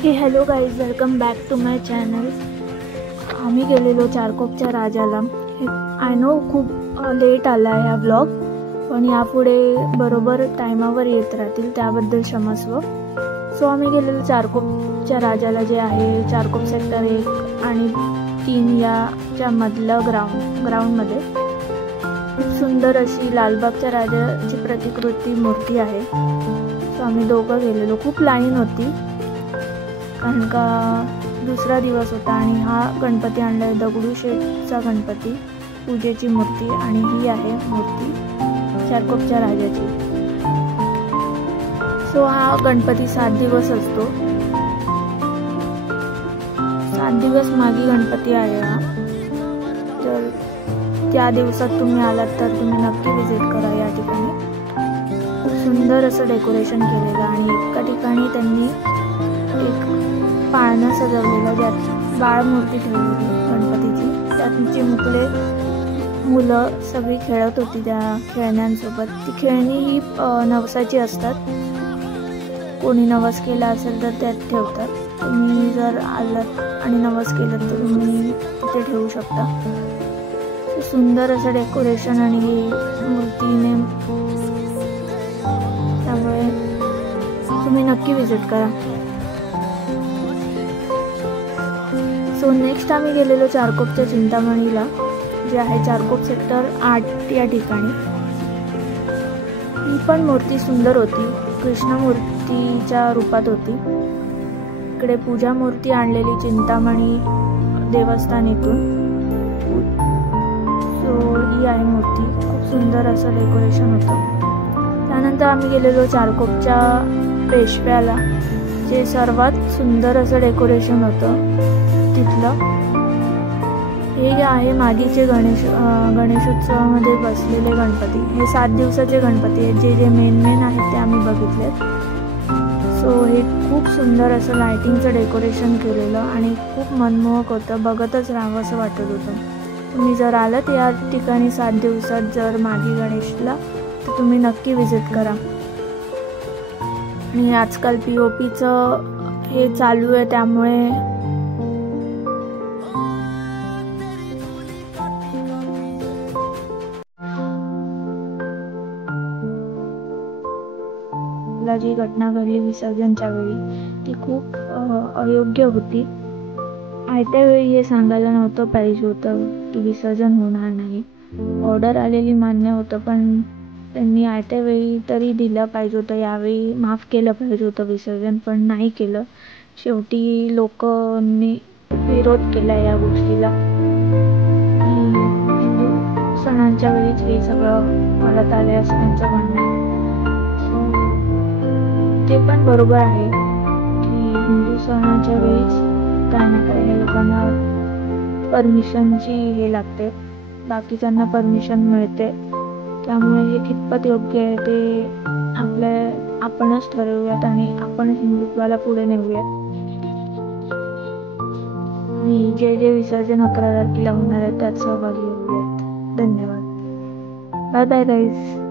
हे hello guys, welcome back to my channel. आम्ही गेलेलो चारकोपच्या राजाला. आय नो खूप लेट आला ह्या व्लॉग, पण यापुढे बरोबर टायमावर येत राहतील, त्याबद्दल क्षमस्व. सो आम्ही गेलेलो चारकोपच्या राजाला, जे आहे चारकोप सेक्टर 1 आणि 3 याच्या मधलं ग्राउंडमध्ये. खूप सुंदर अशी लालबागच्या राजाची प्रतिकृती मूर्ती आहे. सो आम्ही दोघं गेलेलो. खूप लाईन होती, कारण का दुसरा दिवस होता आणि हा गणपती आणलाय दगडूशेठचा गणपती, पूजेची मूर्ती. आणि ही आहे मूर्ती चारकोपच्या राजाची. सो हा गणपती 7 दिवस असतो. 7 दिवस मागे गणपती आहे हा. तर त्या दिवसात तुम्ही आलात तर तुम्ही नक्की विजिट करा या ठिकाणी. खूप सुंदर असं डेकोरेशन केलेलं आणि एका ठिकाणी त्यांनी एक पाळणं सजवलेलं, ज्यात बाळ मूर्ती ठेवलेली गणपतीची. त्यात मुलं सगळी खेळत होती त्या खेळण्यांसोबत. ती खेळणी ही नवसाची असतात. कोणी नवस केला असेल तर त्यात ठेवतात. तुम्ही जर आलात आणि नवस केलं तर तुम्ही तिथे ठेवू शकता. सुंदर असं डेकोरेशन आणि मूर्तीने, त्यामुळे तुम्ही नक्की विजिट करा. सो नेक्स्ट आम्ही गेलेलो चारकोपच्या चिंतामणीला, जे आहे चारकोप सेक्टर 8 या ठिकाणी. ही पण मूर्ती सुंदर होती, कृष्ण मूर्तीच्या रूपात होती. इकडे पूजा मूर्ती आणलेली चिंतामणी देवस्थान इथून. सो ही आहे मूर्ती. खूप सुंदर असं डेकोरेशन होतं. त्यानंतर आम्ही गेलेलो चारकोपच्या पेशव्याला, जे सर्वात सुंदर असं डेकोरेशन होतं तिथलं. हे आहे मागीचे गणेशोत्सवामध्ये बसलेले गणपती. हे 7 दिवसाचे गणपती आहेत. जे मेन आहेत ते आम्ही बघितलेत. सो हे खूप सुंदर असं लायटिंगचं डेकोरेशन केलेलं आणि खूप मनमोहक होतं. बघतच राहावं असं वाटत होतं. तुम्ही जर आलात या ठिकाणी 7 दिवसात जर मागी गणेशला, तर तुम्ही नक्की विजिट करा. आणि आजकाल POPचं हे चालू आहे, त्यामुळे जी घटना घडली विसर्जनच्या वेळी, ती खूप अयोग्य होती. आयत्या वेळी हे सांगायला नव्हतं पाहिजे होतं की विसर्जन होणार नाही. ऑर्डर आलेली मान्य होतं, पण त्यांनी आयत्या वेळी तरी दिलं पाहिजे होतं. यावेळी माफ केलं पाहिजे होतं विसर्जन, पण नाही केलं. शेवटी लोकांनी विरोध केला या गोष्टीला. हिंदू सणांच्या वेळीच हे सगळं करत आले असं त्यांचं म्हणणं आहे. ते पण बरोबर आहे की हिंदू सणाच्या वेळीच काय ना काय या लोकांना परमिशनची हे लागते, बाकीच्यांना परमिशन मिळते. त्यामुळे हे कितपत योग्य आहे ते आपणच ठरवूयात आणि आपण हिंदुत्वाला पुढे नेऊयात. आणि जे विसर्जन 11 तारखेला होणार आहे त्यात सहभागी होऊयात. धन्यवाद. Bye bye guys.